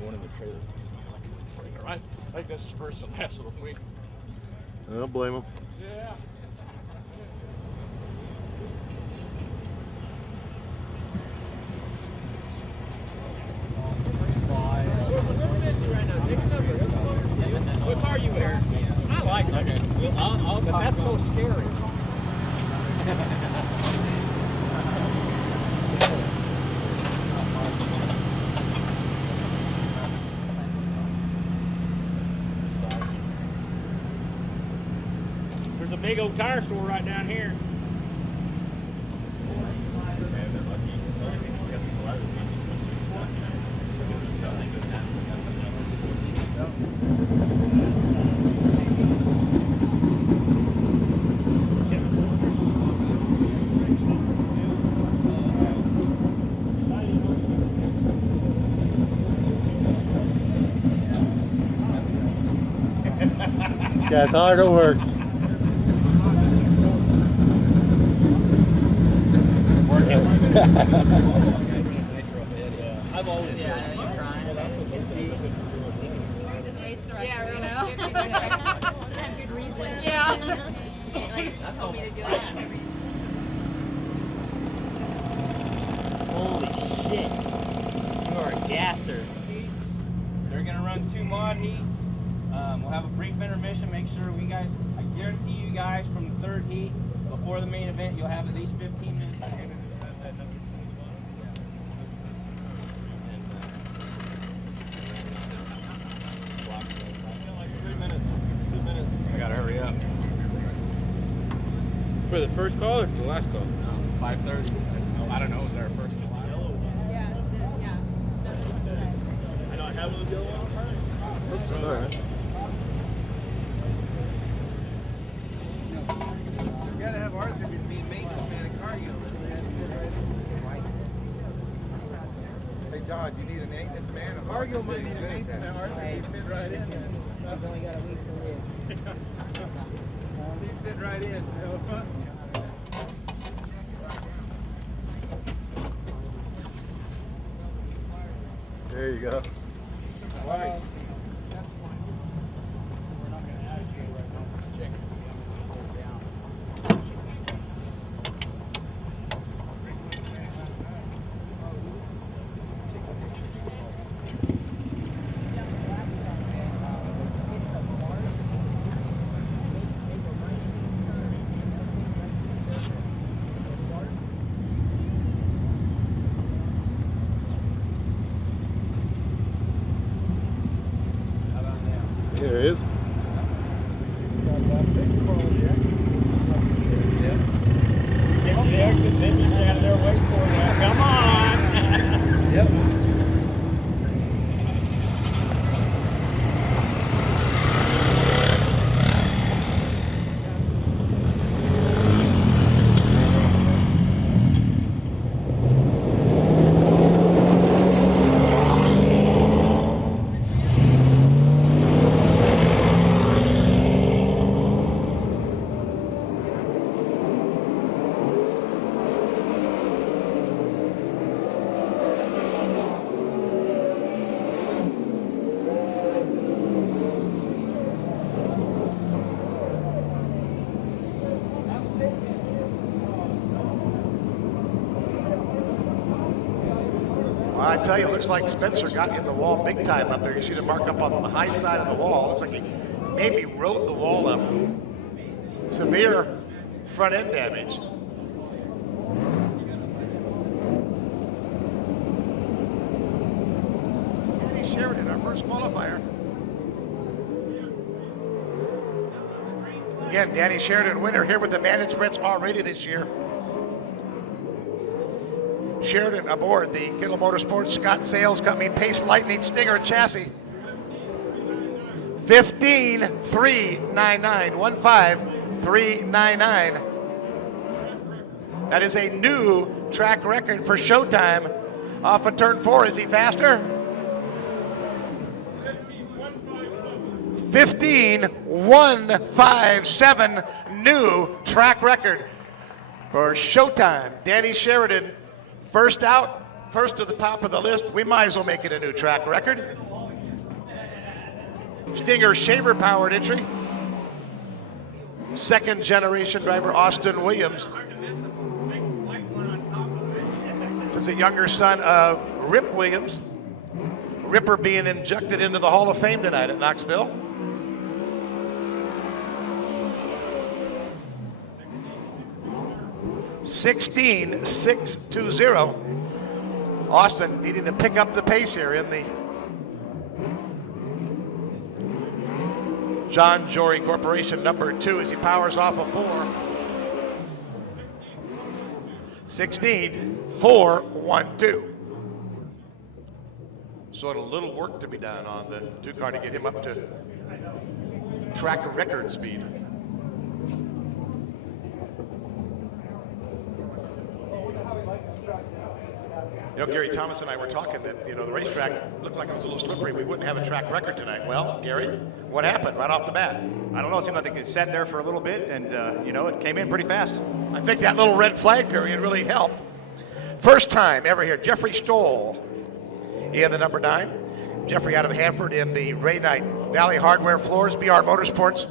going in the trailer. I think that's his first and last of the week. I don't blame him. Yeah. What car are you wearing? I like it. Okay. But that's so scary. There's a big old tire store right down here. Yeah, it's hard to work. I've always, Yeah, I know you're crying. Yeah, you know. Good reason. Yeah. that's almost Holy shit. You are a gasser. They're going to run 2 mod heats. We'll have a brief intermission. Make sure I guarantee you guys from the 3rd heat, before the main event, you'll have at least 15 minutes. I gotta hurry up. For the first call or for the last call? 5:30. I don't know. Is there a first and last? Yeah. I know I have a yellow one. It's all right. You gotta have Arthur be maintenance man at Cargill. Hey John, you need a maintenance man? Cargill might need a maintenance man. Arthur, he fit right in. I've only got a week to live. He fit right in. There you go. Nice. There it is. Get to the exit, then you stand there waiting for you. Come on! Yep. Well, I tell you, it looks like Spencer got in the wall big time up there. You see the mark up on the high side of the wall. Looks like he maybe rode the wall up. Severe front end damage. Danny Sheridan, our first qualifier. Again, Danny Sheridan, winner here with the managements already this year. Sheridan aboard the Kittle Motorsports Scott Sales Company Pace Lightning Stinger chassis. 15,399, 15,399. That is a new track record for Showtime. Off of turn 4, is he faster? 15,157, new track record for Showtime. Danny Sheridan, first out, first to the top of the list. We might as well make it a new track record. Stinger Shaver powered entry. Second generation driver Austin Williams. This is a younger son of Rip Williams. Ripper being inducted into the Hall of Fame tonight at Knoxville. (16.620). Austin needing to pick up the pace here in the John Jory Corporation number 2 as he powers off a 4. 16.412. So a little work to be done on the 2-car to get him up to track record speed. You know, Gary Thomas and I were talking that, the racetrack looked like it was a little slippery. We wouldn't have a track record tonight. Well, Gary, what happened right off the bat? I don't know. It seemed like it sat there for a little bit, and, it came in pretty fast. I think that little red flag period really helped. First time ever here, Jeffrey Stoll in the number 9. Jeffrey out of Hanford in the Ray Knight Valley Hardware Floors, BR Motorsports.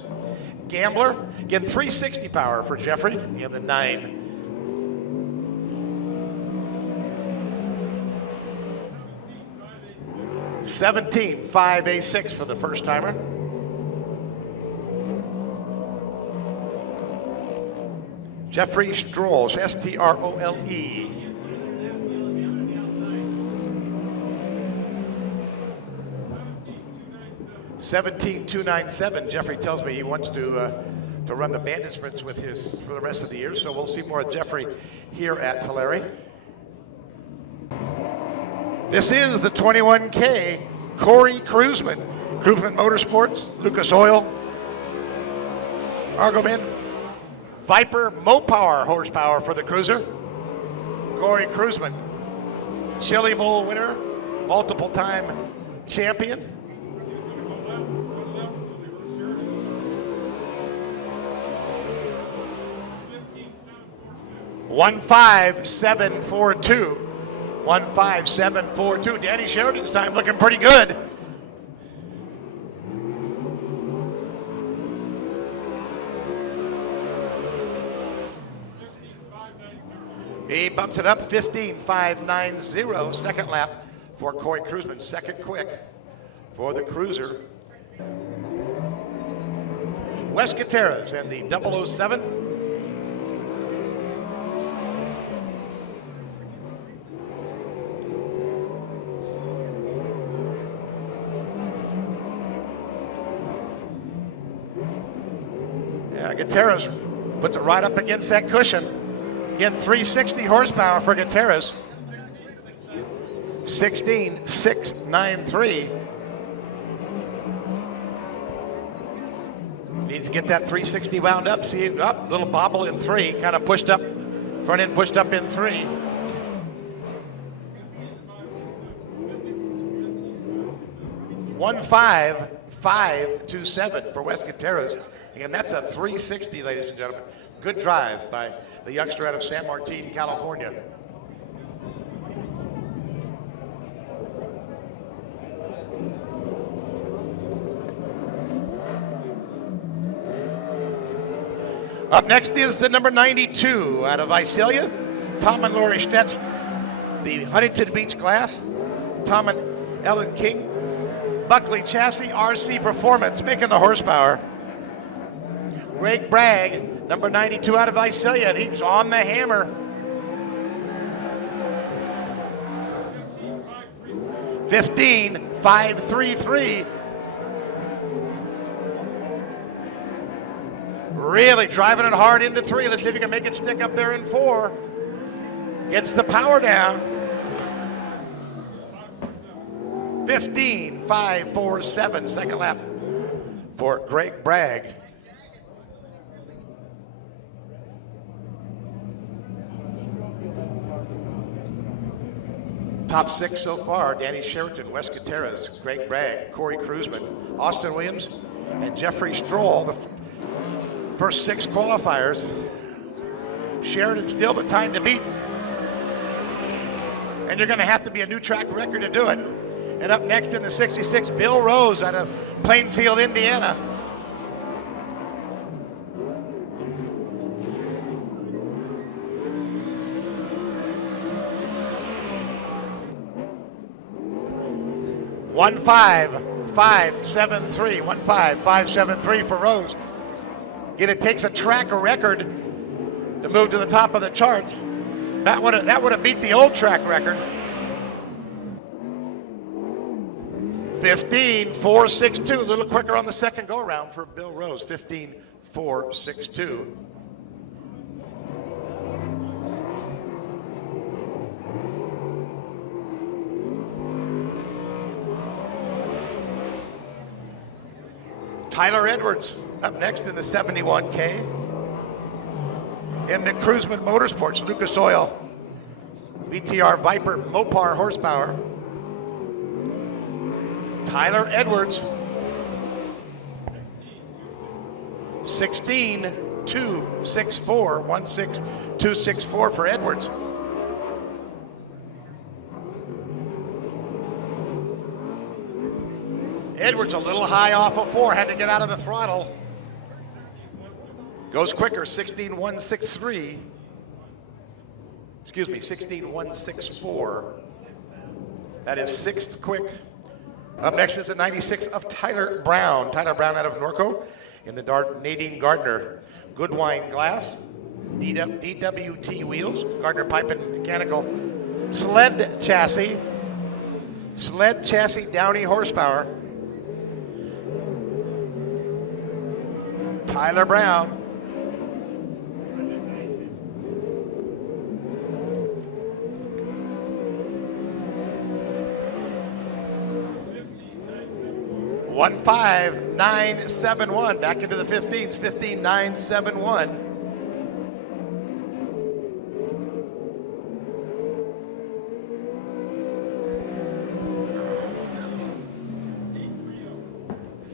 Gambler, again 360 power for Jeffrey in the 9. (17.586) for the first timer. Jeffrey Strolls, S-T-R-O-L-E. (17.297). Jeffrey tells me he wants to run the band instruments with his for the rest of the year, so we'll see more of Jeffrey here at Tulare. This is the 21K Corey Kruzman. Kruzman Motorsports, Lucas Oil, Argoman, Viper Mopower horsepower for the cruiser. Corey Kruzman, Chili Bowl winner, multiple time champion. (15742). 15742. Danny Sheridan's time looking pretty good. He bumps it up 15.590. Second lap for Corey Kruzman. Second quick for the cruiser. Wes Gutierrez and the 007. Gutierrez puts it right up against that cushion. Again, 360 horsepower for Gutierrez. 16.693. Needs to get that 360 wound up. See, little bobble in 3, kind of pushed up, front end pushed up in 3. (15527) for Wes Gutierrez. And that's a 360, ladies and gentlemen. Good drive by the youngster out of San Martin, California. Up next is the number 92 out of Visalia, Tom and Lori Stetch, the Huntington Beach Glass, Tom and Ellen King, Buckley Chassis, RC Performance, making the horsepower. Greg Bragg, number 92 out of Visalia, and he's on the hammer. (15.533). Really driving it hard into 3. Let's see if he can make it stick up there in 4. Gets the power down. 15.547, second lap for Greg Bragg. Top 6 so far: Danny Sheridan, Wes Gutierrez, Greg Bragg, Corey Kruzman, Austin Williams, and Jeffrey Stroll. The first 6 qualifiers. Sheridan still the time to beat. And you're going to have to be a new track record to do it. And up next in the 66, Bill Rose out of Plainfield, Indiana. One 5-5-7-3. 1-5-5-7-3 for Rose. Again, it takes a track record to move to the top of the charts. That would have beat the old track record. 15-4-6-2. A little quicker on the second go around for Bill Rose. 15-4-6-2. Tyler Edwards up next in the 71K. In the Cruiseman Motorsports, Lucas Oil, VTR Viper Mopar horsepower. Tyler Edwards, 16-2-6-4, 1-6-2-6-4 for Edwards. Edwards a little high off of 4, had to get out of the throttle. Goes quicker, 16-1-6-3. Excuse me, 16-1-6-4. That is 6th quick. Up next is the 96 of Tyler Brown. Tyler Brown out of Norco in the Nadine Gardner Goodwine glass. DWT wheels, Gardner Pipe and Mechanical sled chassis. Sled chassis Downey horsepower. Tyler Brown. One 5-9-7-1. Back into the 15s. 15-9-7-1.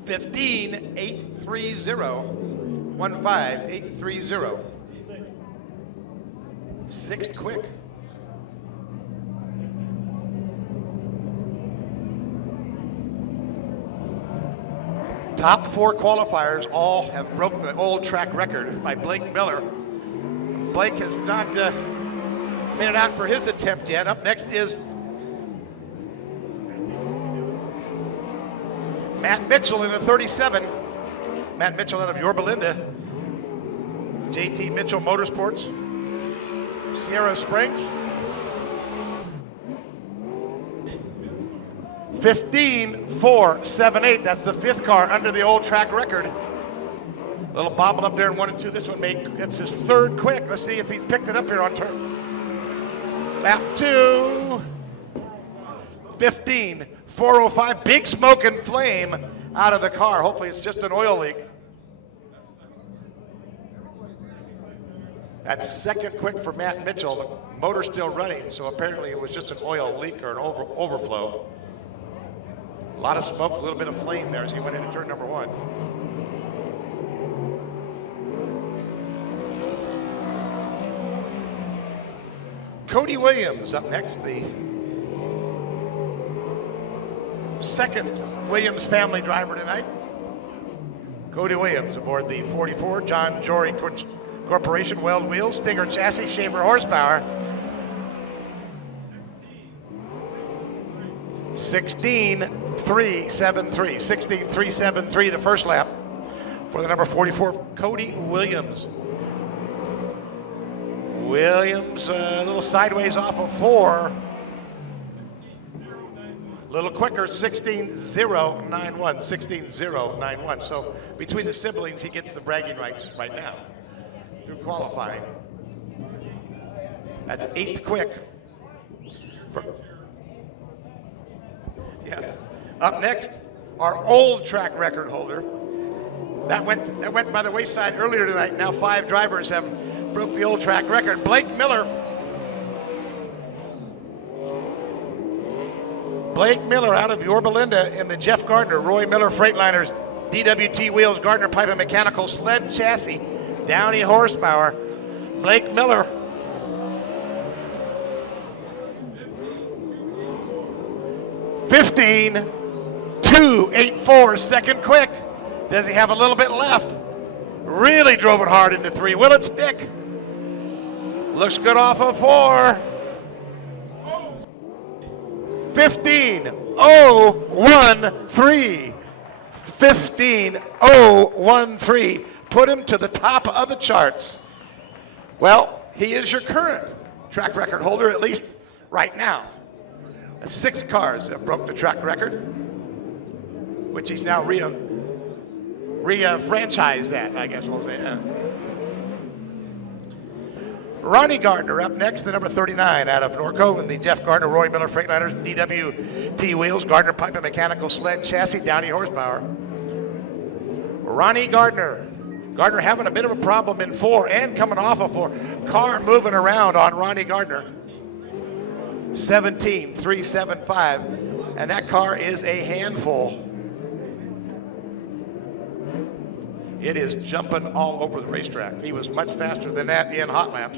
$15-8-3-0. 1-5-8-3-0. 6th quick. Top 4 qualifiers all have broke the old track record by Blake Miller. Blake has not made it out for his attempt yet. Up next is Matt Mitchell in a 37. Matt Mitchell out of Yorba Linda. JT Mitchell Motorsports. Sierra Springs. 15-4-7-8. That's the 5th car under the old track record. Little bobble up there in 1 and 2. This one it's his 3rd quick. Let's see if he's picked it up here on turn. Lap 2. 15-4-05. Big smoke and flame out of the car. Hopefully it's just an oil leak. That's 2nd quick for Matt Mitchell. The motor's still running, so apparently it was just an oil leak or an overflow. A lot of smoke, a little bit of flame there as he went into turn number 1. Cody Williams up next, the 2nd Williams family driver tonight. Cody Williams aboard the 44 John Jory Corporation Weld Wheels, Stinger chassis, Schaefer horsepower. 16-3-7-3. 16-3-7-3 the first lap for the number 44, Cody Williams. Williams a little sideways off of 4. A little quicker, 16-0-9-1. 16-0-9-1. So between the siblings, he gets the bragging rights right now through qualifying. That's 8th quick. Yes. Up next, our old track record holder. That went by the wayside earlier tonight. Now 5 drivers have broke the old track record. Blake Miller. Blake Miller out of Yorba Linda in the Jeff Gardner, Roy Miller Freightliners, DWT wheels, Gardner Pipe and Mechanical sled chassis, Downey horsepower. Blake Miller. 15.284, second quick. Does he have a little bit left? Really drove it hard into 3. Will it stick? Looks good off of 4. 15.013. 15.013. Put him to the top of the charts. Well, he is your current track record holder, at least right now. 6 cars that broke the track record, which he's now re-franchised that, I guess we'll say. Yeah. Ronnie Gardner up next, the number 39 out of Norco, and the Jeff Gardner, Roy Miller Freightliners, DWT wheels, Gardner Pipe and Mechanical Sled Chassis, Downey horsepower. Ronnie Gardner. Gardner having a bit of a problem in 4 and coming off of 4. Car moving around on Ronnie Gardner. 17.375, and that car is a handful. It is jumping all over the racetrack. He was much faster than that in hot laps.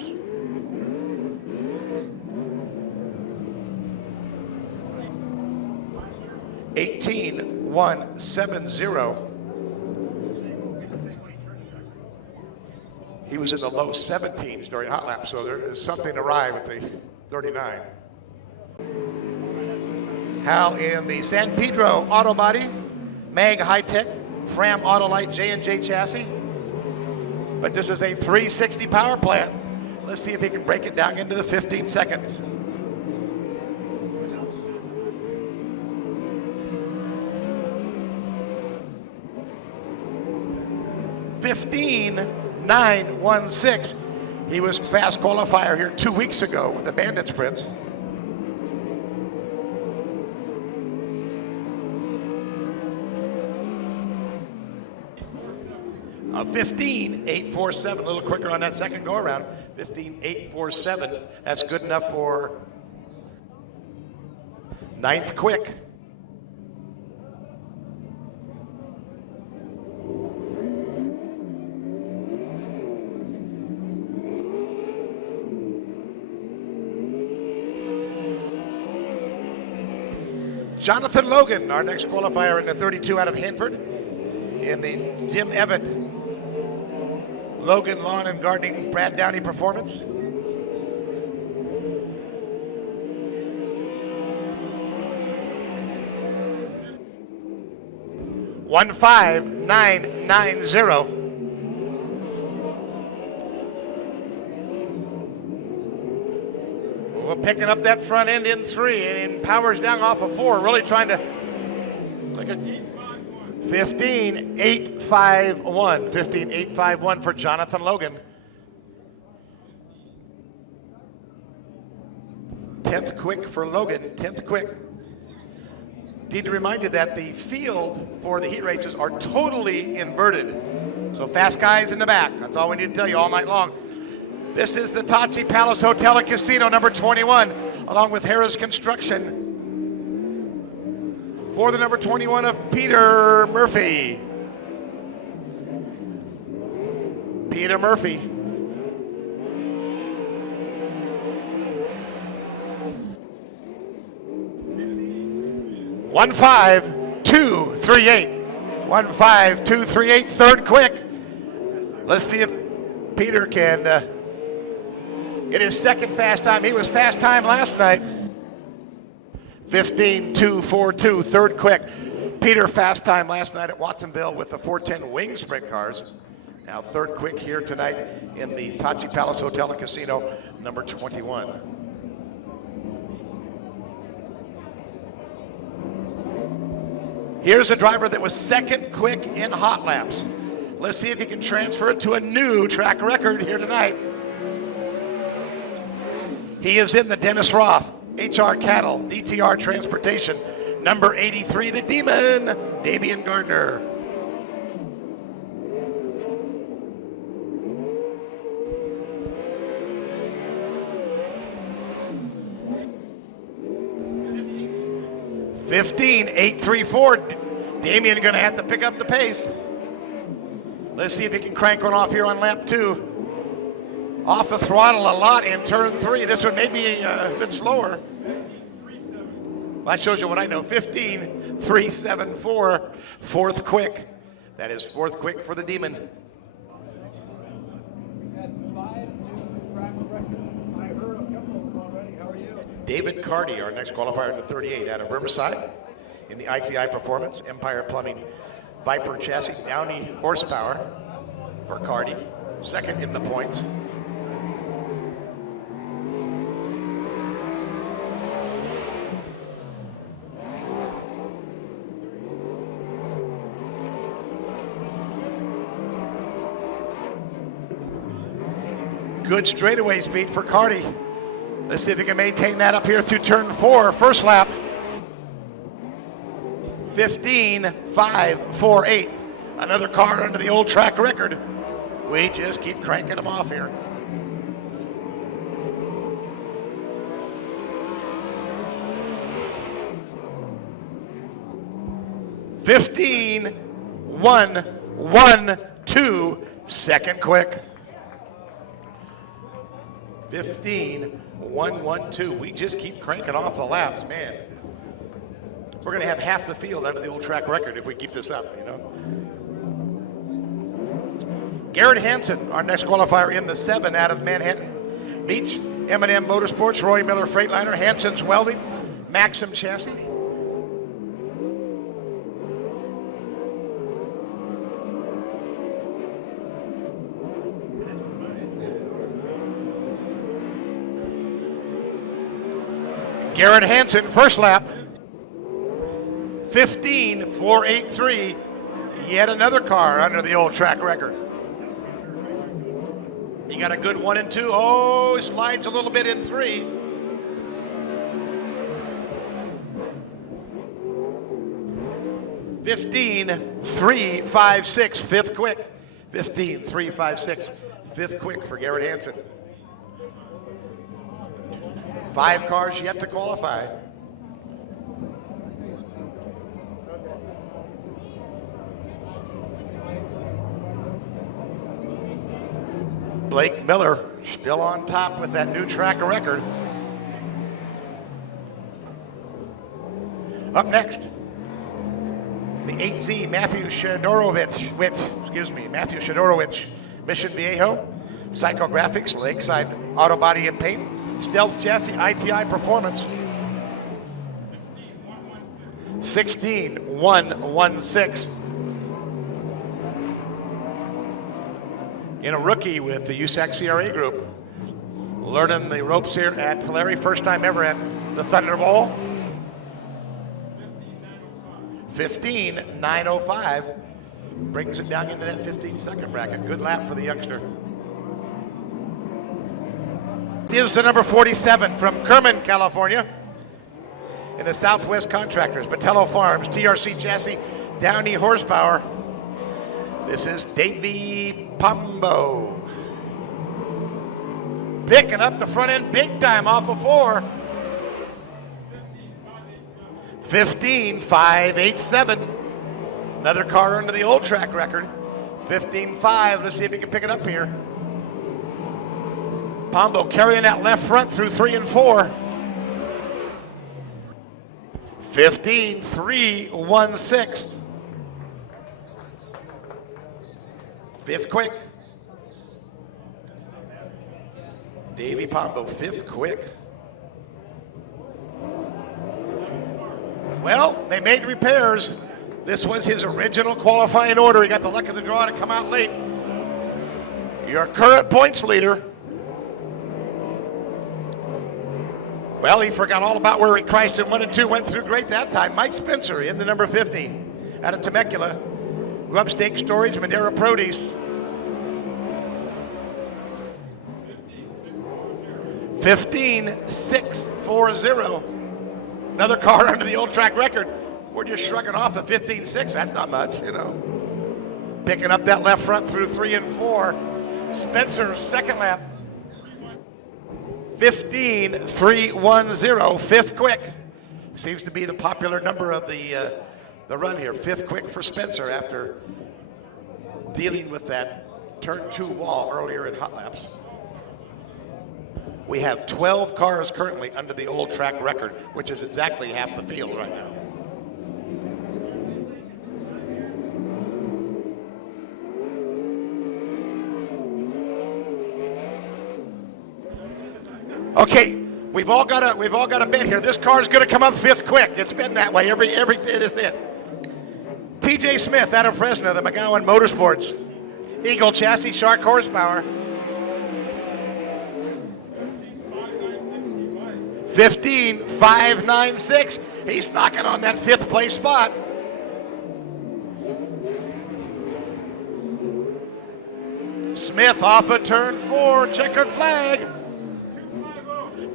$18.170. He was in the low 17s during hot laps, so there is something awry with the 39. Hal in the San Pedro Auto Body, Mag High Tech, Fram Autolite J&J chassis. But this is a 360 power plant. Let's see if he can break it down into the 15 seconds. $15.916. He was fast qualifier here 2 weeks ago with the Bandits Prince. A 15.847, a little quicker on that second go around. 15.847. That's good enough for 9th quick. Jonathan Logan, our next qualifier in the 32 out of Hanford, in the Jim Evett Logan Lawn and Gardening Brad Downey Performance. $15.990. We're picking up that front end in 3 and powers down off of 4. Really trying to look at 15.851. 15.851 for Jonathan Logan. 10th quick for Logan. 10th quick. Need to remind you that the field for the heat races are totally inverted. So fast guys in the back. That's all we need to tell you all night long. This is the Tachi Palace Hotel and Casino, number 21, along with Harris Construction. For the number 21 of Peter Murphy. Peter Murphy. $15.238. 15.238, third quick. Let's see if Peter can get his second fast time. He was fast time last night. 15.242, third quick. Peter fast time last night at Watsonville with the 410 wing sprint cars. Now third quick here tonight in the Tachi Palace Hotel and Casino, number 21. Here's a driver that was second quick in hot laps. Let's see if he can transfer it to a new track record here tonight. He is in the Dennis Roth, HR Cattle, DTR Transportation, number 83, the Demon, Damian Gardner. $15.834. Damian gonna have to pick up the pace. Let's see if he can crank one off here on lap 2. Off the throttle a lot in turn 3. This one may be a bit slower. that shows you what I know. 15.374, fourth quick. That is fourth quick for the Demon. David Cardy, our next qualifier in the 38 out of Riverside in the ITI Performance, Empire Plumbing Viper chassis, Downey horsepower for Cardy, second in the points. Good straightaway speed for Cardy. Let's see if he can maintain that up here through turn 4, first lap. 15.548. Another car under the old track record. We just keep cranking them off here. (15.112), second quick. 15.112. We just keep cranking off the laps, man. We're going to have half the field under the old track record if we keep this up, you know. Garrett Hansen, our next qualifier in the 7 out of Manhattan Beach. M&M Motorsports, Roy Miller Freightliner, Hansen's Welding, Maxim Chassis. Garrett Hansen, first lap, 15.483. Yet another car under the old track record. He got a good 1 and 2. Oh, slides a little bit in 3. (15.356), fifth quick. 15.356, fifth quick for Garrett Hansen. 5 cars yet to qualify. Blake Miller still on top with that new track record. Up next, the 8Z Matthew Shadorowicz, Mission Viejo, Psychographics, Lakeside Auto Body and Paint, Stealth Chassis, ITI Performance. 16.116. In a rookie with the USAC CRA group, learning the ropes here at Tulare, first time ever at the Thunderbowl. 15.905 brings it down into that 15-second bracket. Good lap for the youngster. Here's the number 47 from Kerman, California. In the Southwest Contractors, Botello Farms, TRC Chassis, Downey horsepower. This is Davey Pombo. Picking up the front end big time off of 4. 15.587. Another car under the old track record. 15.5. Let's see if he can pick it up here. Pombo carrying that left front through 3 and 4. 15.316. Fifth quick. Davey Pombo, fifth quick. Well, they made repairs. This was his original qualifying order. He got the luck of the draw to come out late. Your current points leader. Well, he forgot all about where he crashed in 1 and 2, went through great that time. Mike Spencer in the number 50 out of Temecula. Grub Steak Storage, Madeira Produce. 15.640. Another car under the old track record. We're just shrugging off a 15.6. That's not much, you know. Picking up that left front through 3 and 4. Spencer's second lap. 15.310, fifth quick. Seems to be the popular number of the run here. Fifth quick for Spencer after dealing with that turn 2 wall earlier in hot laps. We have 12 cars currently under the old track record, which is exactly half the field right now. Okay, we've all got a bet here. This car's going to come up fifth quick. It's been that way every bit is it. TJ Smith out of Fresno, the McGowan Motorsports. Eagle chassis, Shark horsepower. 15.596. He's knocking on that fifth place spot. Smith off of turn 4, checkered flag.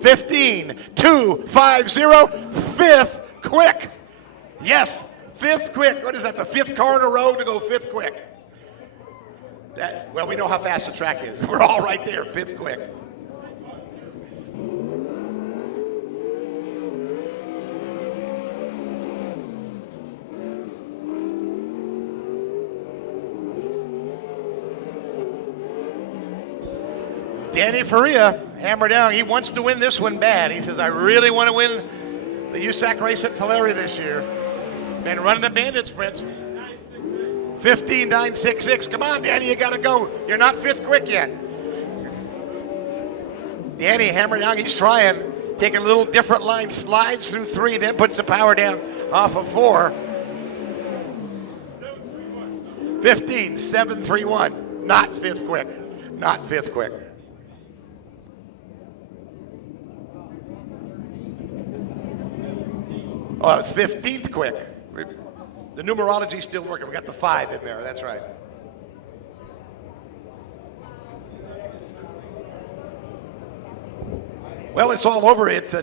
15.250, fifth quick. Yes, fifth quick. What is that, the fifth car in a row to go fifth quick? Well, we know how fast the track is. We're all right there, fifth quick. Danny Faria, hammer down. He wants to win this one bad. He says, I really want to win the USAC race at Tulare this year. Been running the bandit sprints. 15.966. Come on, Danny, you got to go. You're not fifth quick yet. Danny, hammer down. He's trying. Taking a little different line. Slides through 3, then puts the power down off of 4. 15.731. Not fifth quick. Not fifth quick. Oh, it was 15th quick. The numerology's still working. We got the 5 in there. That's right. Well, it's all over. It's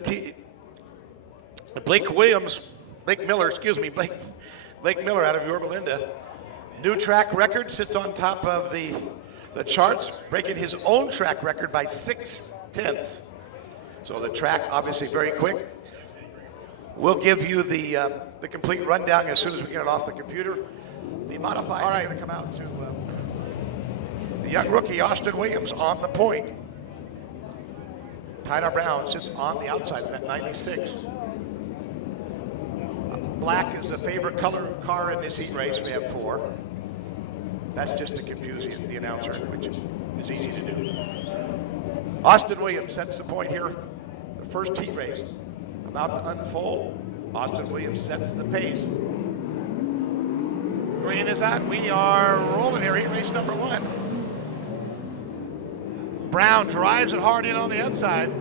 Blake Miller out of Yorba Linda. New track record, sits on top of the charts, breaking his own track record by 6/10. So the track, obviously very quick. We'll give you the complete rundown as soon as we get it off the computer. The modified are going to come out to the young rookie Austin Williams on the point. Tyler Brown sits on the outside of that 96. Black is the favorite color of car in this heat race. We have 4. That's just to confuse the announcer, which is easy to do. Austin Williams sets the point here. The first heat race about to unfold. Austin Williams sets the pace. Green is out. We are rolling here. Heat race number 1. Brown drives it hard in on the outside.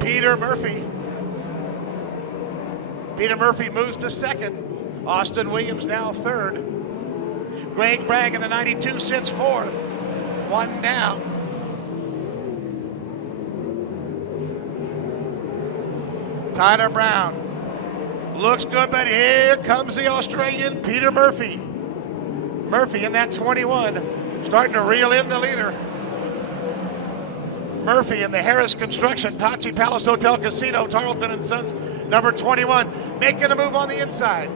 Peter Murphy. Peter Murphy moves to second. Austin Williams now third. Greg Bragg in the 92 sits fourth. 1 down. Tyler Brown looks good, but here comes the Australian Peter Murphy. Murphy in that 21, starting to reel in the leader. Murphy in the Harris Construction, Tachi Palace Hotel Casino, Tarleton and Sons, number 21, making a move on the inside.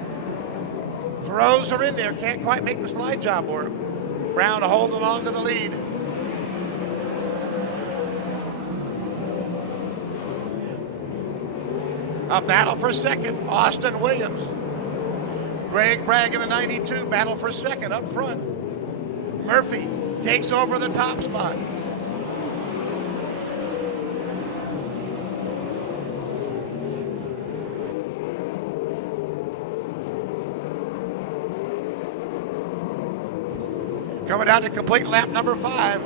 Throws her in there, can't quite make the slide job work. Brown holding on to the lead. A battle for second, Austin Williams. Greg Bragg in the 92, battle for second up front. Murphy takes over the top spot. Coming down to complete lap number 5.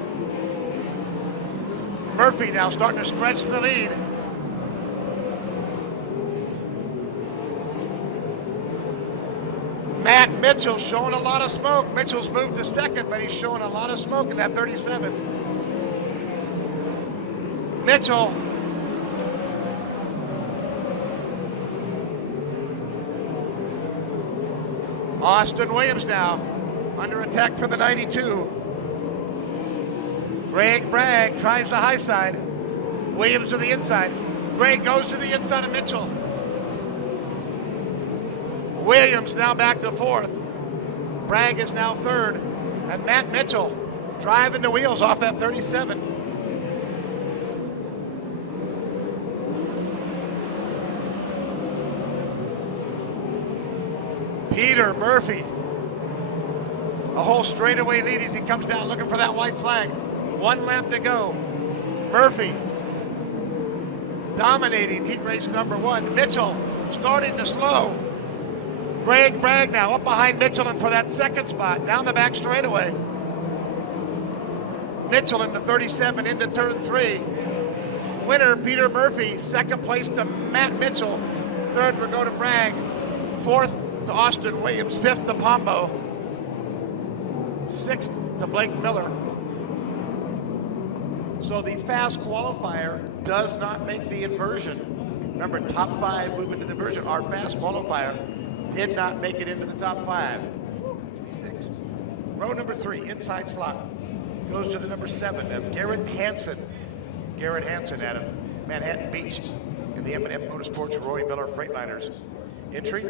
Murphy now starting to stretch the lead. Matt Mitchell showing a lot of smoke. Mitchell's moved to second, but he's showing a lot of smoke in that 37. Mitchell. Austin Williams now under attack from the 92. Greg Bragg tries the high side. Williams to the inside. Greg goes to the inside of Mitchell. Williams now back to fourth. Bragg is now third. And Matt Mitchell driving the wheels off that 37. Peter Murphy. A whole straightaway lead as he comes down looking for that white flag. 1 lap to go. Murphy dominating heat race number 1. Mitchell starting to slow. Greg Bragg now up behind Mitchell and for that second spot down the back straightaway. Mitchell into 37 into turn 3. Winner Peter Murphy. Second place to Matt Mitchell. Third will go to Bragg. Fourth to Austin Williams. Fifth to Pombo. Sixth to Blake Miller. So the fast qualifier does not make the inversion. Remember, top 5 move into the inversion. Our fast qualifier did not make it into the top 5. 26. Row number 3, inside slot, goes to the number 7 of Garrett Hansen. Garrett Hansen out of Manhattan Beach in the M&M Motorsports Roy Miller Freightliners entry.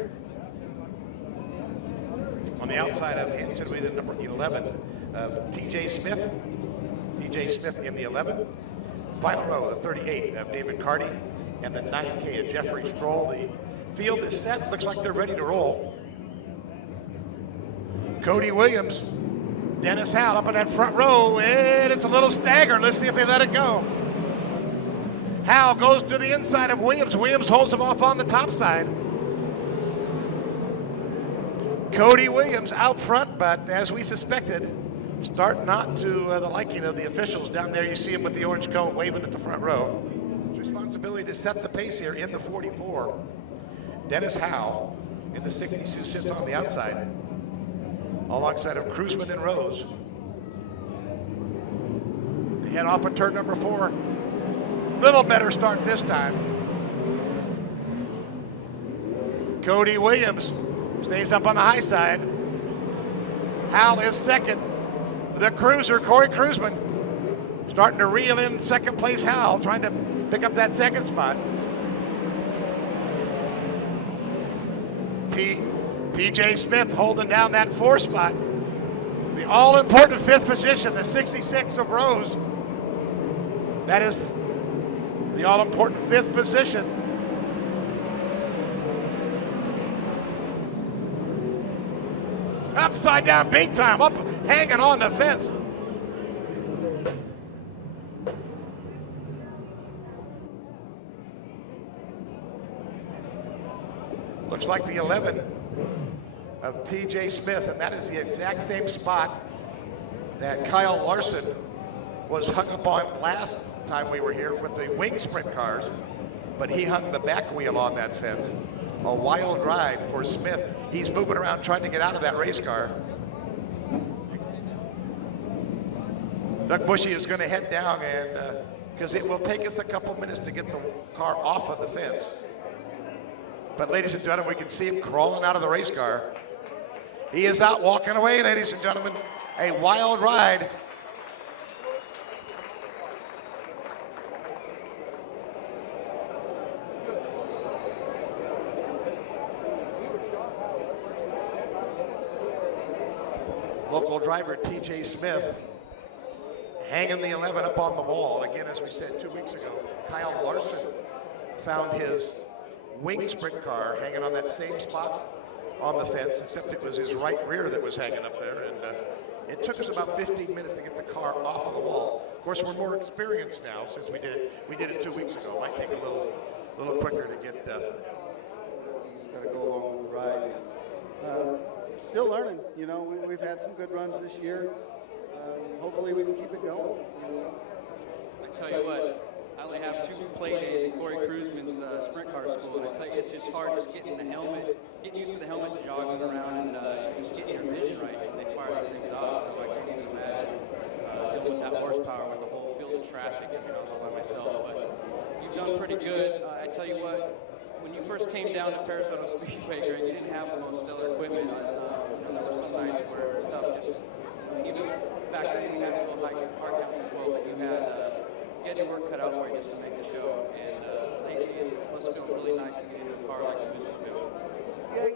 On the outside of Hansen, we the number 11 of TJ Smith. TJ Smith in the 11. Final row, the 38 of David Carty and the 9K of Jeffrey Stroll. The field is set. Looks like they're ready to roll. Cody Williams, Dennis Howell up in that front row, and it's a little stagger. Let's see if they let it go. Howell goes to the inside of Williams. Williams holds him off on the top side. Cody Williams out front, but as we suspected, start not to the liking of the officials. Down there you see him with the orange cone waving at the front row. His responsibility to set the pace here in the 44. Dennis Howell in the 62 sits on the outside, alongside of Cruzman and Rose. They head off at turn number 4. Little better start this time. Cody Williams stays up on the high side. Howell is second. The cruiser, Corey Cruzman, starting to reel in second place Howell, trying to pick up that second spot. TJ Smith holding down that 4th spot. The all-important 5th position, the 66 of Rose. That is the all-important 5th position. Upside down big time, up hanging on the fence. Looks like the 11 of TJ Smith, and that is the exact same spot that Kyle Larson was hung up on last time we were here with the wing sprint cars, but he hung the back wheel on that fence. A wild ride for Smith. He's moving around trying to get out of that race car. Doug Bushy is going to head down, and because it will take us a couple minutes to get the car off of the fence. But ladies and gentlemen, we can see him crawling out of the race car. He is out walking away, ladies and gentlemen. A wild ride. Local driver TJ Smith hanging the 11 up on the wall. And again, as we said 2 weeks ago, Kyle Larson found his wing sprint car hanging on that same spot on the fence, except it was his right rear that was hanging up there. And it took us about 15 minutes to get the car off of the wall. Of course, we're more experienced now since we did it 2 weeks ago. It might take a little quicker to get. He's got to go along with the ride. Still learning, you know. We've had some good runs this year. Hopefully we can keep it going. I tell you what, I only have 2 play days in Corey Cruzman's sprint car school, and I tell you, it's just hard just getting the helmet, getting used to the helmet, jogging around, and just getting your vision right. They fire these things off, so I can't even imagine dealing with that horsepower with the whole field of traffic. I mean, I was all by myself, but you've done pretty good. I tell you what, when you first came down to Paris Auto Speedway, Greg, you didn't have the most stellar equipment. And there were some nights where stuff just, even back then we had a little high car counts as well, but you had your work cut out for you just to make the show. And lately it must feel really nice to get into a car like the Boost. Yeah,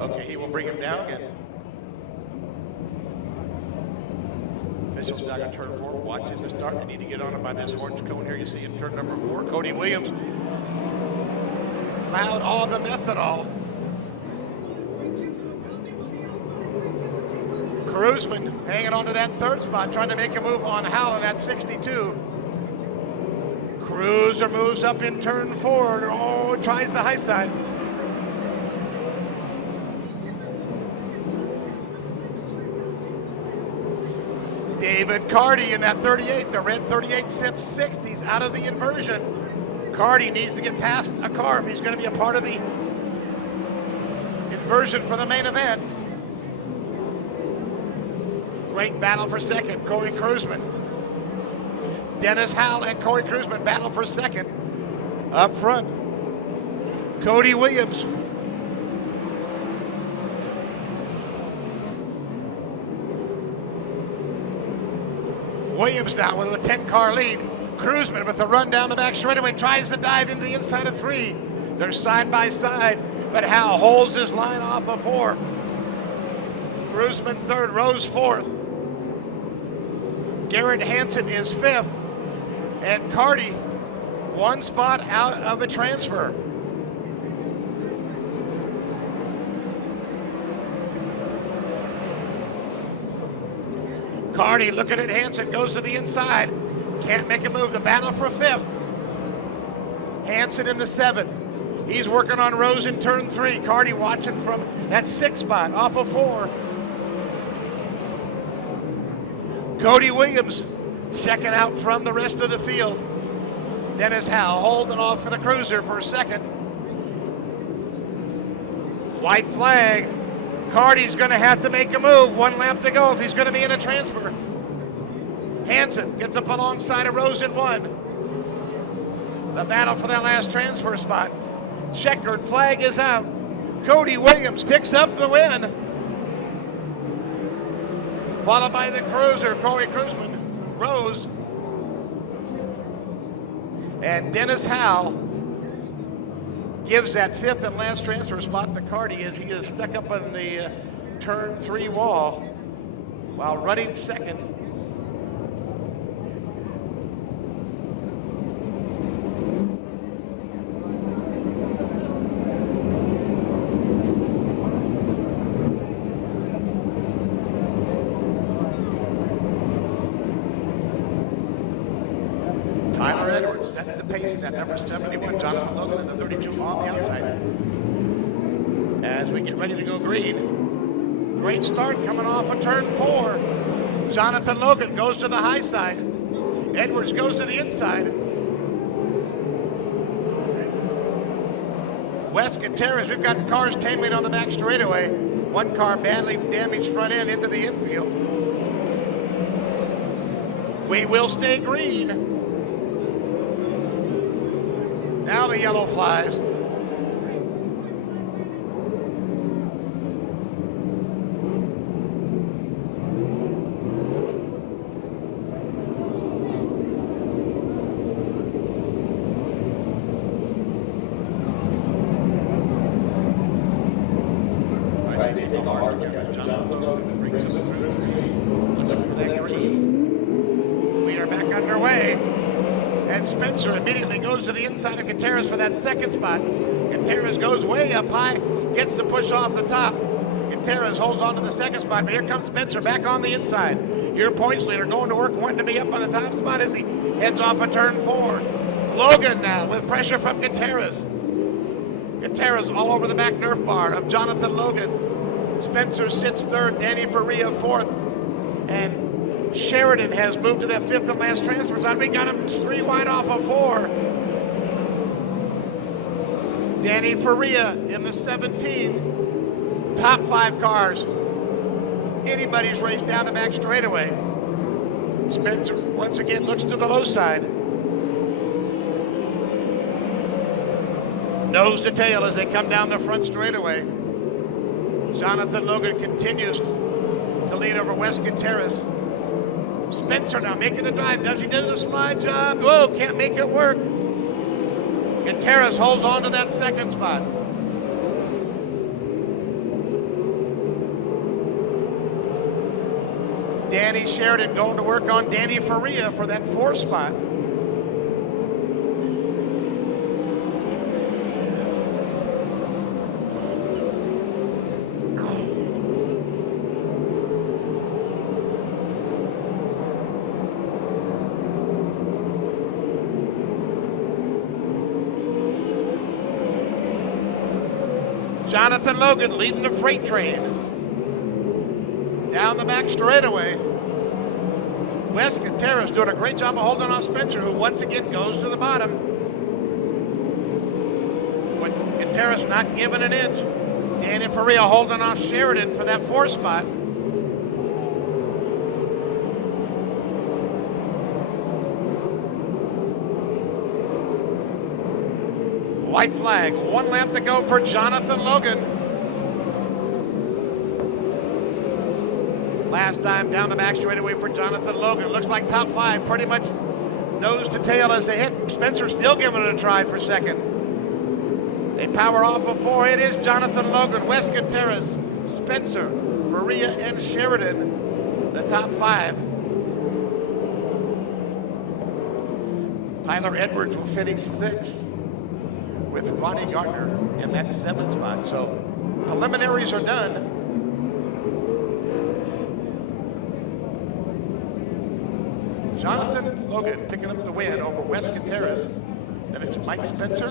Okay, he will bring him down again. Officials now going to turn 4, watching the start. They need to get on him by this orange cone here. You see in turn number 4, Cody Williams. Loud on the methanol. Cruzman hanging on to that third spot, trying to make a move on Howland at 62. Cruiser moves up in turn 4. Oh, tries the high side. David Carty in that 38. The red 38 sits 6th. He's out of the inversion. Carty needs to get past a car if he's going to be a part of the inversion for the main event. Great battle for second. Corey Cruzman. Dennis Howell and Corey Cruzman battle for second. Up front, Cody Williams. Williams now with a 10-car lead. Cruzman with a run down the back straightaway tries to dive into the inside of 3. They're side by side, but Howell holds his line off of 4. Cruzman 3rd, Rose 4th. Garrett Hansen is 5th, and Carty 1 spot out of a transfer. Carty looking at Hansen, goes to the inside, can't make a move. The battle for 5th. Hansen in the 7. He's working on Rose in turn 3. Carty watching from that 6th spot off of 4. Cody Williams checking out from the rest of the field. Dennis Howell holding off for the cruiser for a second. White flag. Carty's going to have to make a move. 1 lap to go if he's going to be in a transfer. Hansen gets up alongside of Rose in 1. The battle for that last transfer spot. Checkered flag is out. Cody Williams picks up the win. Followed by the cruiser, Corey Cruzman, Rose, and Dennis Howell gives that 5th and last transfer spot to Carty as he is stuck up on the turn 3 wall while running second. Sets the pace in that number 71, Jonathan Logan in the 32 on the outside. As we get ready to go green, great start coming off of turn 4. Jonathan Logan goes to the high side. Edwards goes to the inside. Wes Gutierrez, we've got cars tangling on the back straightaway. 1 car badly damaged front end into the infield. We will stay green. Now the yellow flies. We are back underway. And Spencer immediately goes to the inside of Gutierrez for that 2nd spot. Gutierrez goes way up high, gets the push off the top. Gutierrez holds on to the 2nd spot, but here comes Spencer back on the inside. Your points leader going to work, wanting to be up on the top spot as he heads off of turn 4. Logan now with pressure from Gutierrez. Gutierrez all over the back Nerf bar of Jonathan Logan. Spencer sits 3rd, Danny Faria 4th, and Sheridan has moved to that 5th and last transfer side. We got him 3 wide off of 4. Danny Faria in the 17. Top 5 cars. Anybody's race down the back straightaway. Spencer once again looks to the low side. Nose to tail as they come down the front straightaway. Jonathan Logan continues to lead over Wes Gutierrez. Spencer now making the drive. Does he do the slide job? Whoa, can't make it work. Gutierrez holds on to that 2nd spot. Danny Sheridan going to work on Danny Faria for that 4 spot. Jonathan Logan leading the freight train. Down the back straightaway. Wes Gutierrez doing a great job of holding off Spencer, who once again goes to the bottom. But Gutierrez not giving an inch. Danny Faria holding off Sheridan for that 4 spot. White flag, 1 lap to go for Jonathan Logan. Last time down the back straightaway for Jonathan Logan. Looks like top 5 pretty much nose to tail as they hit. Spencer still giving it a try for second. They power off of 4. It is Jonathan Logan, Wes Gutierrez, Spencer, Faria, and Sheridan, the top 5. Tyler Edwards will finish 6th with Ronnie Gardner in that 7th spot. So preliminaries are done. Jonathan Logan picking up the win over Wes Gutierrez. Then it's Mike Spencer,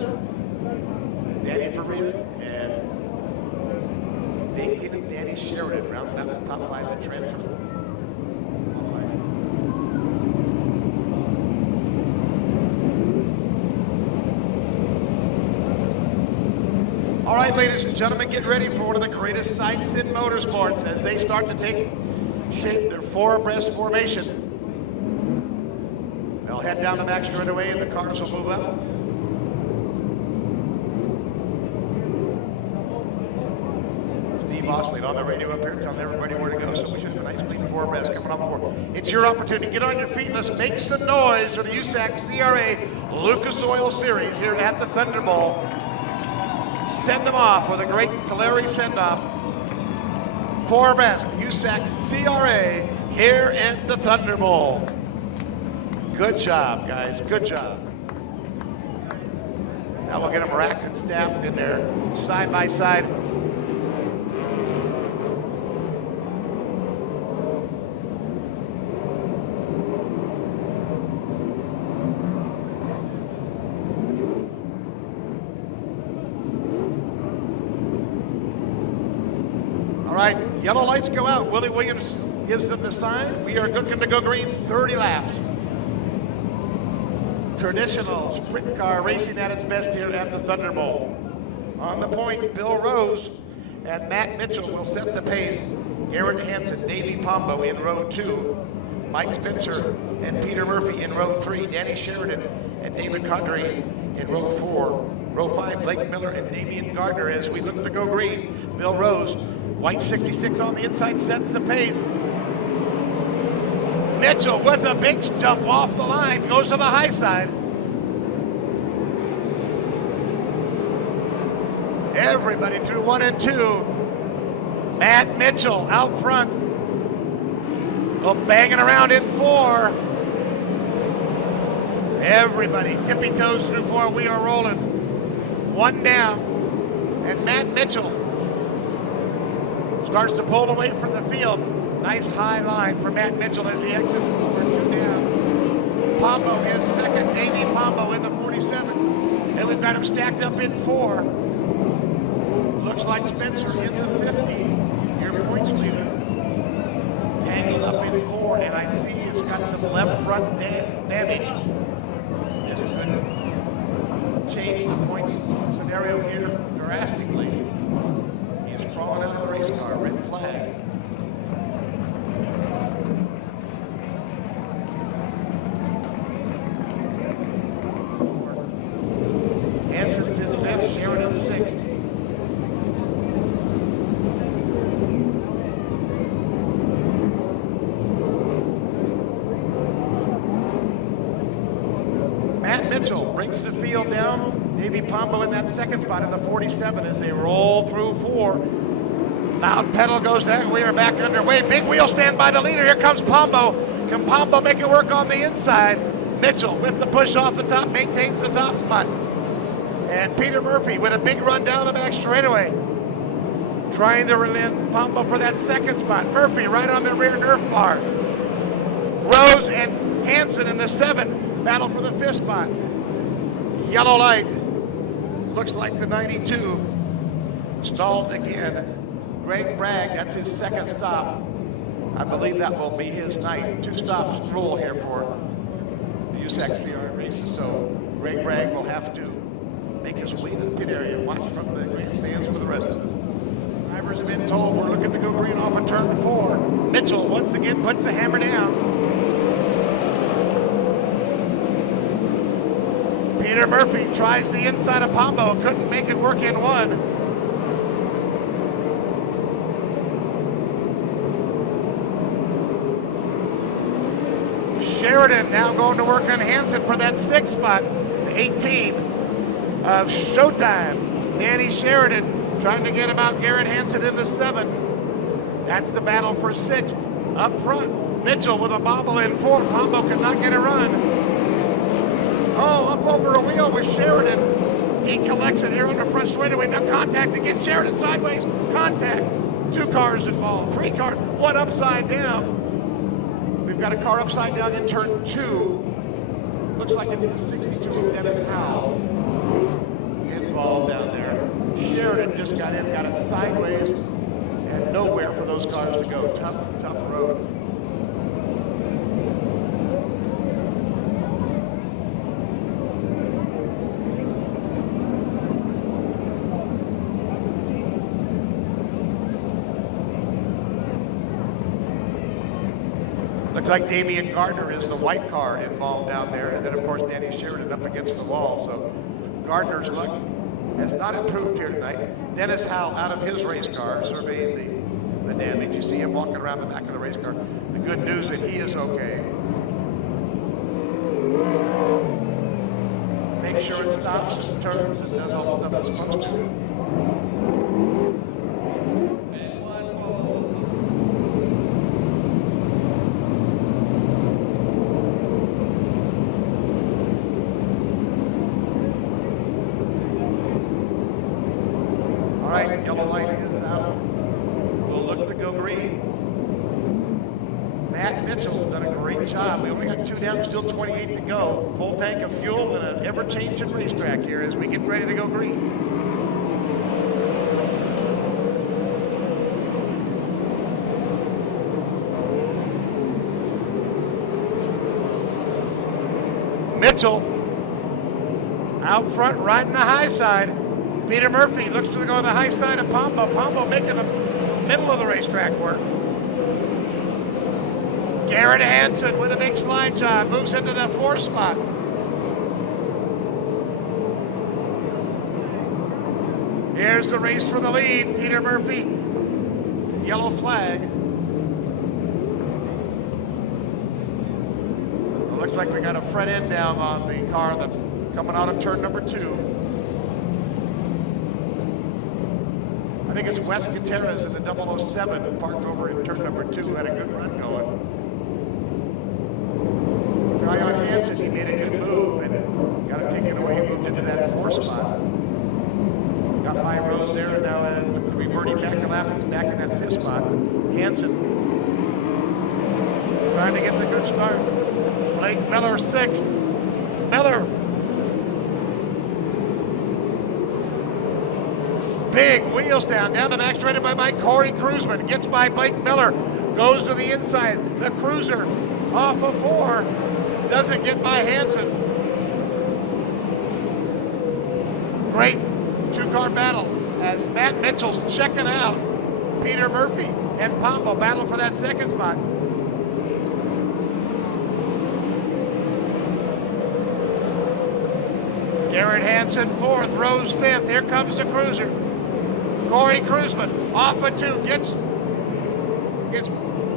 Danny Faria, and 18 of Danny Sheridan rounding out the top 5 that transfer. All right, ladies and gentlemen, get ready for one of the greatest sights in motorsports as they start to take shape their 4 abreast formation. They'll head down the back straightaway and the cars will move up. Steve Osley on the radio up here telling everybody where to go, so we should have a nice clean 4 abreast coming off 4. It's your opportunity. Get on your feet. Let's make some noise for the USAC CRA Lucas Oil Series here at the Thunderbowl. Send them off with a great Tulare send-off. 4 abreast, USAC CRA here at the Thunderbowl. Good job, guys. Good job. Now we'll get them racked and stacked in there, side by side. All right, yellow lights go out. Willie Williams gives them the sign. We are looking to go green 30 laps. Traditional sprint car racing at its best here at the Thunderbowl. On the point, Bill Rose and Matt Mitchell will set the pace. Garrett Hansen, Davey Pombo in row 2. Mike Spencer and Peter Murphy in row 3. Danny Sheridan and David Condry in row 4. Row 5, Blake Miller and Damian Gardner as we look to go green. Bill Rose, white 66 on the inside, sets the pace. Mitchell with a big jump off the line, goes to the high side. Everybody through 1 and 2. Matt Mitchell out front. Oh, banging around in 4. Everybody tippy toes through 4. We are rolling. 1 down. And Matt Mitchell starts to pull away from the field. Nice high line for Matt Mitchell as he exits forward. 2 down. Pombo is second. Davey Pombo in the 47. And we've got him stacked up in 4. Looks like Spencer in the 50. Your points leader. Tangled up in 4. And I see it's got some left front damage. This could change the points scenario here drastically. He is crawling out of the race car. Red flag. Hansen's is 5th, Sheridan 6th. Matt Mitchell brings the field down. Davey Pombo in that 2nd spot in the 47 as they roll through 4. Loud pedal goes down. We are back underway. Big wheel stand by the leader. Here comes Pombo. Can Pombo make it work on the inside? Mitchell with the push off the top maintains the top spot. And Peter Murphy with a big run down the back straightaway. Trying to reel in Pombo for that second spot. Murphy right on the rear Nerf bar. Rose and Hansen in the 7 battle for the 5th spot. Yellow light. Looks like the 92 stalled again. Greg Bragg, that's his second stop. I believe that will be his night. 2 stops rule here for the USAC CRA races. So Greg Bragg will have to make his way to the pit area and watch from the grandstands with the rest of us. Drivers have been told we're looking to go green off of turn 4. Mitchell once again puts the hammer down. Peter Murphy tries the inside of Pombo, couldn't make it work in 1. Sheridan now going to work on Hansen for that 6th spot, the 18 of Showtime. Danny Sheridan trying to get about Garrett Hansen in the 7. That's the battle for 6th. Up front, Mitchell with a bobble in 4. Pombo cannot get a run. Oh, up over a wheel with Sheridan. He collects it here on the front straightaway. Now contact against Sheridan sideways. Contact. 2 cars involved. 3 cars. 1 upside down. We've got a car upside down in turn 2. Looks like it's the 62 of Dennis Howell involved down there. Sheridan just got in, got it sideways, and nowhere for those cars to go. Tough road. Looks like Damian Gardner is the white car involved down there, and then of course Danny Sheridan up against the wall. So Gardner's luck has not improved here tonight. Dennis Howell out of his race car, surveying the damage. You see him walking around the back of the race car. The good news that he is okay. Make sure it stops and turns and does all the stuff it's supposed to. All right, yellow light is out. We'll look to go green. Matt Mitchell's done a great job. We only got 2 down, still 28 to go. Full tank of fuel and an ever-changing racetrack here as we get ready to go green. Mitchell out front, riding the high side. Peter Murphy looks to go on the high side of Pombo. Pombo making the middle of the racetrack work. Garrett Hansen with a big slide job, moves into the 4th spot. Here's the race for the lead. Peter Murphy, yellow flag. It looks like we got a front end down on the car coming out of turn number 2. I think it's Wes Gutierrez in the 007 parked over in turn number 2, had a good run going. Brian Hansen, he made a good move and got it taken away, moved into that 4th spot. Got by Rose there, and now with the reverting back a lap, he's back in that 5th spot. Hansen trying to get the good start. Blake Miller 6th. Miller. Big wheels down the back straight by Corey Cruzman. Gets by Blake Miller. Goes to the inside. The Cruiser off of 4. Doesn't get by Hansen. Great 2-car battle as Matt Mitchell's checking out Peter Murphy and Pombo battle for that 2nd spot. Garrett Hansen 4th, Rose 5th. Here comes the Cruiser. Corey Cruzman off of 2,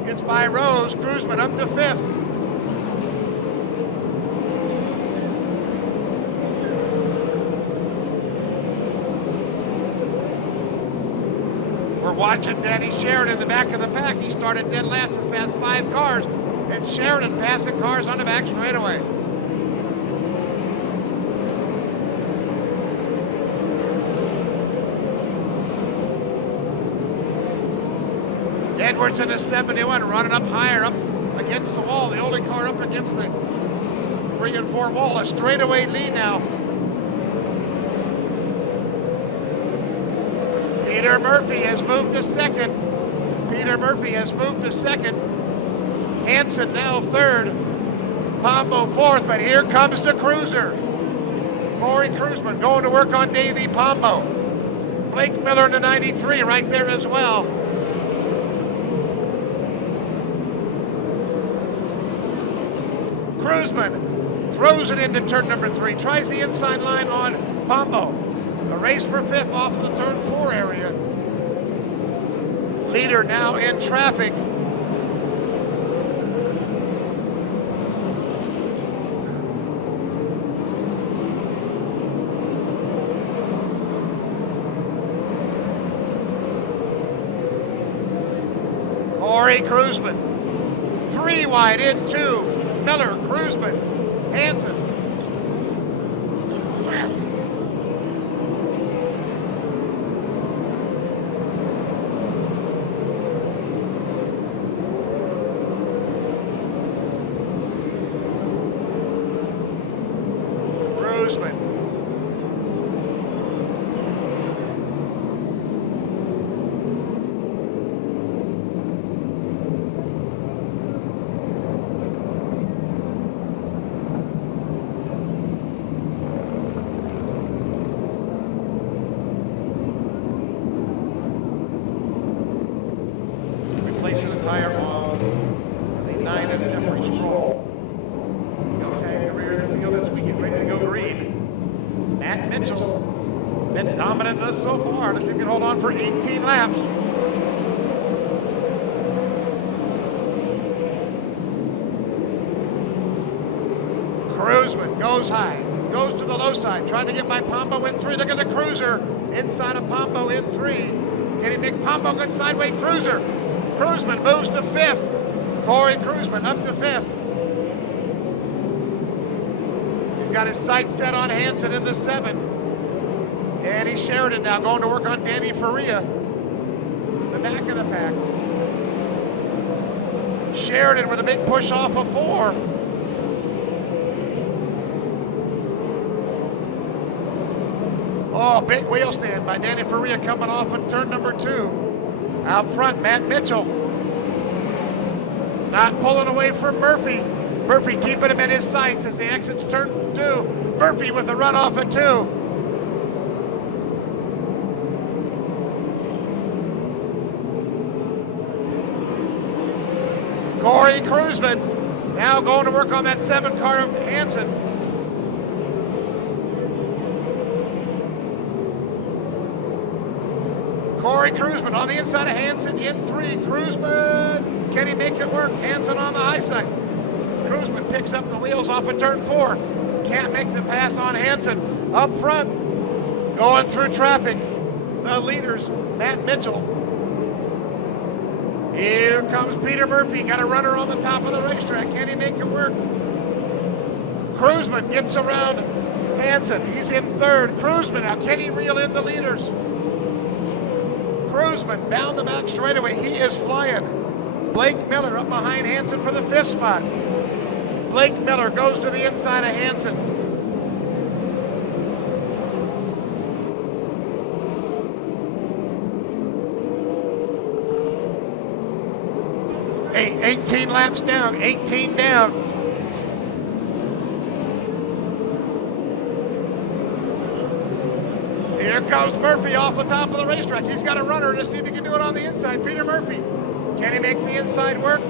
gets by Rose. Cruzman up to 5th. We're We're watching Danny Sheridan in the back of the pack. He started dead last, has passed 5 cars, and Sheridan passing cars on the back straightaway. Edwards in the 71, running up higher, up against the wall. The only car up against the 3 and 4 wall. A straightaway lead now. Peter Murphy has moved to second. Peter Murphy has moved to second. Hansen now third. Pombo fourth, but here comes the cruiser. Corey Cruzman going to work on Davey Pombo. Blake Miller in the 93 right there as well. Cruzman throws it into turn number 3, tries the inside line on Pombo. A race for 5th off of the turn 4 area. Leader now in traffic. Corey Cruzman. 3 wide in 2. Miller, Cruzman, Hansen. Cruzman. Replacing the tire on the 9 of Jeffrey Stroll. Okay, the rear of the field as we get ready to go green. Matt Mitchell, been dominant in us so far. Let's see if he can hold on for 18 laps. Cruzman goes high, goes to the low side, trying to get by Pombo in 3. Look at the cruiser inside of Pombo in 3. Can he make Pombo good sideways cruiser? Cruzman moves to 5th. Corey Cruzman up to 5th. He's got his sights set on Hansen in the 7. Danny Sheridan now going to work on Danny Faria. The back of the pack. Sheridan with a big push off of 4. Oh, big wheel stand by Danny Faria coming off of turn number 2. Out front, Matt Mitchell. Not pulling away from Murphy. Murphy keeping him in his sights as he exits turn 2. Murphy with a run off of 2. Corey Cruzman now going to work on that 7 car of Hansen. Corey Cruzman on the inside of Hansen in 3. Cruzman, can he make it work? Hansen on the high side. Cruzman picks up the wheels off of turn 4. Can't make the pass on Hansen. Up front, going through traffic. The leaders, Matt Mitchell. Here comes Peter Murphy. Got a runner on the top of the racetrack. Can he make it work? Cruzman gets around Hansen. He's in 3rd. Cruzman now, can he reel in the leaders? Cruzman down the back straightaway. He is flying. Blake Miller up behind Hansen for the 5th spot. Blake Miller goes to the inside of Hansen. 18 laps down, 18 down. Here comes Murphy off the top of the racetrack. He's got a runner to see if he can do it on the inside. Peter Murphy. Can he make the inside work?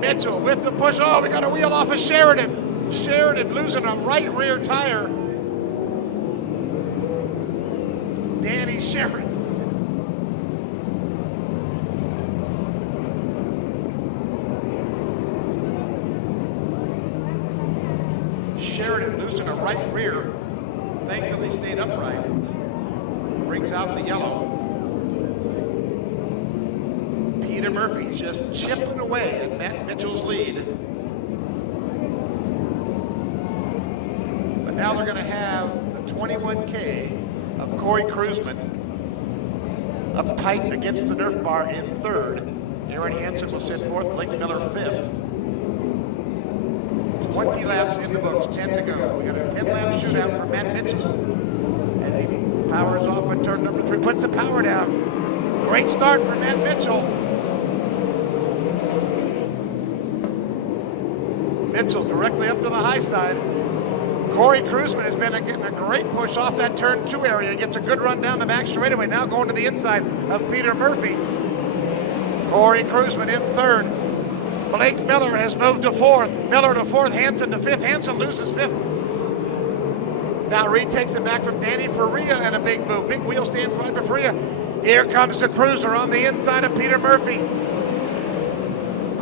Mitchell with the push. Oh, we got a wheel off of Sheridan. Sheridan losing a right rear tire. Danny Sheridan. Sheridan losing a right rear. Thankfully stayed upright. Brings out the yellow. Peter Murphy's just chipping away at Matt Mitchell's lead. But now they're going to have the 21K of Corey Kruzman up tight against the Nerf bar in third. Aaron Hansen will sit fourth, Blake Miller fifth. 20 laps in the books, 10 to go. We got a 10-lap shootout for Matt Mitchell as he powers off on turn number 3, puts the power down. Great start for Matt Mitchell. Mitchell directly up to the high side. Corey Kruzman has been getting a great push off that turn 2 area. Gets a good run down the back straightaway. Now going to the inside of Peter Murphy. Corey Kruzman in third. Blake Miller has moved to fourth. Miller to fourth, Hansen to fifth. Hansen loses fifth. Now Reed takes it back from Danny Faria and a big move. Big wheel stand front by Faria. Here comes the cruiser on the inside of Peter Murphy.